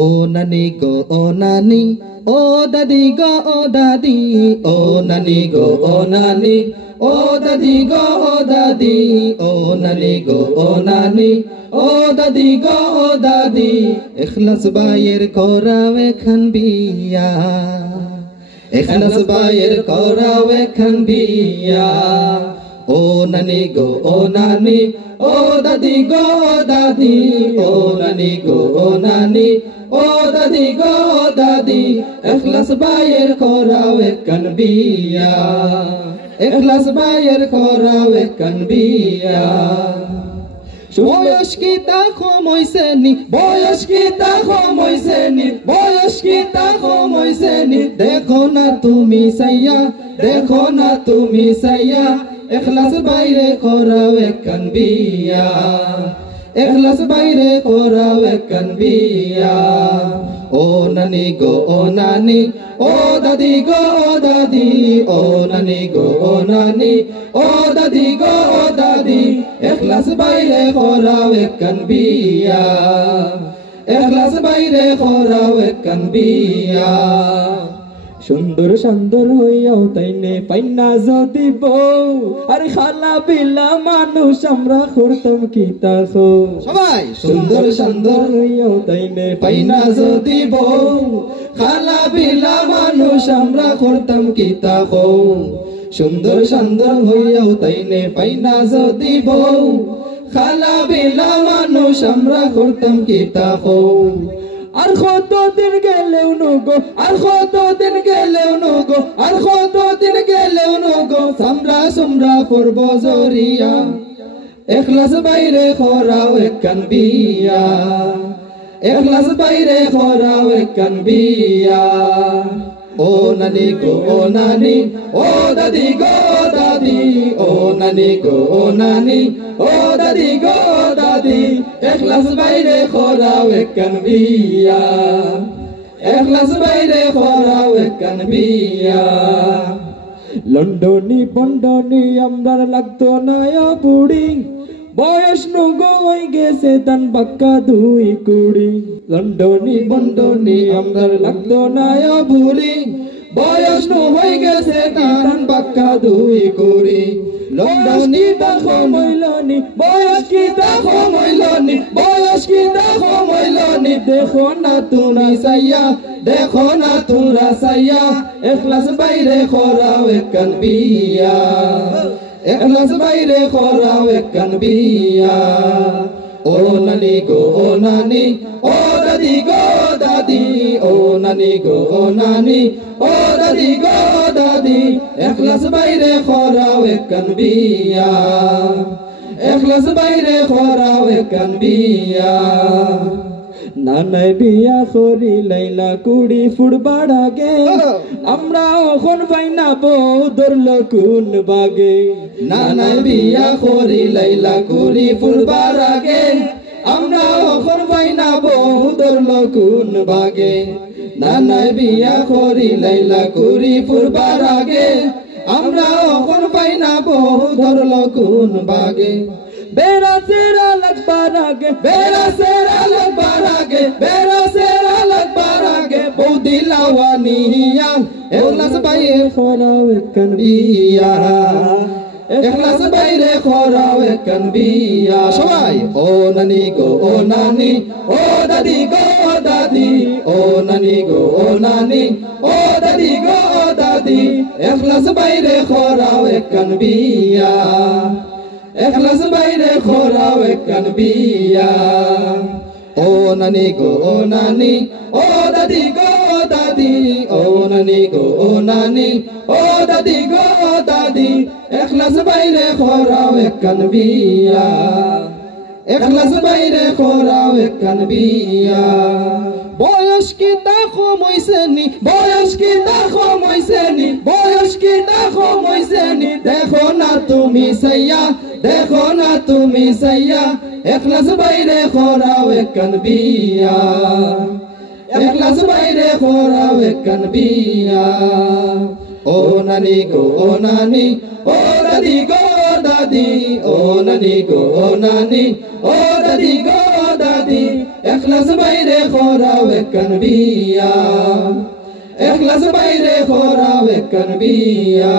ও নানি গো ও নানি, ও দাদি গো ও দাদি, ও নানি গো ও নানি, ও দাদি গো ও দাদি, ও নানি গো ও নানি, ও দাদি গো ও দাদি, ইখলাস বাইয়ের করাও এখান বিয়া, ইখলাস বাইয়ের করাও এখান বিয়া। ও নানি গো ও নানি, ও দাদি গো ও দাদি, ও নানি গো ও নানি, ও দাদি গো ও দাদি, ইখলাস বাইয়ের করাও এখান বিয়া, ইখলাস বাইয়ের করাও এখান বিয়া। বয়স কি তা কমইছে নি, বয়স কি তা কমইছে নি, বয়স কি তা কমইছে নি, দেখো না তুমি সাইয়া, দেখো না তুমি সাইয়া, ইখলাস বাইরে করাও এখান বিয়া, ইখলাস বাইরে করাও এখান বিয়া। ও নানি গো ও নানি, ও দাদি গো ও দাদি, ও নানি গো ও নানি, ও দাদি গো ও দাদি, ইখলাস বাইরে করাও এখান বিয়া, ইখলাস বাইরে করাও এখান বিয়া। সুন্দর সুন্দর হইয়াও তাইনে পাইনা যদি বউ, আরে খালা বিলা মানুষ আমরা করতাম কি তাকো। সবাই সুন্দর সুন্দর হইয়াও তাইনে পাইনা যদি বউ, খালা বিলা মানুষ আমরা করতাম কি তাকো। সুন্দর সুন্দর হইয়াও তাইনে পাইনা যদি বউ, খালা বিলা মানুষ আমরা করতাম কি তাকো। আর কতদিন গেলেও নগো, আর কতদিন গেলেও নগো, আর কতদিন গেলেও নগো, সামরা সুমরা পড়ব জরিয়া, ইখলাস বাইরে করাও এখান বিয়া, ইখলাস বাইরে করাও এখান বিয়া। ও নানি গো ও নানি, ও দাদি গো দাদি, ও নানি গো ও নানি, ও দাদি গো দাদি, ইখলাস বাইরে করাও এখান বিয়া, ইখলাস বাইরে করাও এখান বিয়া। লন্ডনি বন্ডনি আমরার লাগতো না বুড়ি, বয়স নগো হই গেছে তান বাক্কা দুই কুড়ি। লন্ডনি বন্ডনি আমরার লাগতো না বুড়ি, বয়স ন হই গেছে তান বাক্কা দুই কুড়ি। লন্ডনি দেখো মইলনি, বয়স কি দেখো মইলনি, বয়স কি দেখো মইলনি, দেখো না তুমি সাইয়া, দেখো না তোমরা সাইয়া, ইখলাস বাইরে করাও এখান বিয়া, ইখলাস বাইরে করাও এখান বিয়া। ও নানি গো ও নানি, ও দাদি গো দাদি, ও নানি গো ও নানি, ও দাদি গো দাদি, ইখলাস বাইরে করাও এখান বিয়া, ইখলাস বাইরে করাও এখান বিয়া। নানাই বিয়া করি লাইলা কুড়ি ফুটবার আগে, আমরা ওখন পাইনা বউ ধরল কোন বাগে। নানাই বিয়া করি লাইলা কুড়ি ফুটবার আগে, আমরা ওখন পাইনা বউ ধরল কোন বাগে। নানাই বিয়া করি লাইলা কুড়ি ফুটবার আগে, আমরা ওখন পাইনা বউ ধরল কোন বাগে। বেড়া সেরা লাগবার আগে, বেড়া সেরা লাগবার আগে, বেড়া সেরা লাগবার আগে, বউ দিলাওয়া নিয়া, ইখলাস বাইরে করাও এখান বিয়া, ইখলাস বাইরে করাও এখান বিয়া। সবাই ও নানি গো ও নানি, ও দাদি গো দাদি, ও নানি গো ও নানি, ও দাদি গো দাদি, ইখলাস বাইরে করাও এখান বিয়া, ইখলাস বাইরে করাও এখান বিয়া। ও নানি গো ও নানি, ও দাদি গো দাদি, ও নানি গো ও নানি, ও দাদি গো দাদি, ইখলাস বাইরে করাও এখান বিয়া, ইখলাস বাইরে করাও এখান বিয়া। বয়স কি তা কমইছে নি, বয়স কি তা কমইছে নি, বয়স কি তা কমইছে নি, দেখো না তুমি সাইয়া, দেখো না তুমি সাইয়া, ইখলাস বাইরে করাও এখান বিয়া, ইখলাস বাইরে করাও এখান বিয়া। ও নানি গো ও নানি, ও দাদি গো দাদি, ও নানি গো ও নানি, ও দাদি গো দাদি এখলাস বাইরে খরাও একখান বিয়া এখলাস বাইরে খরাও একখান বিয়া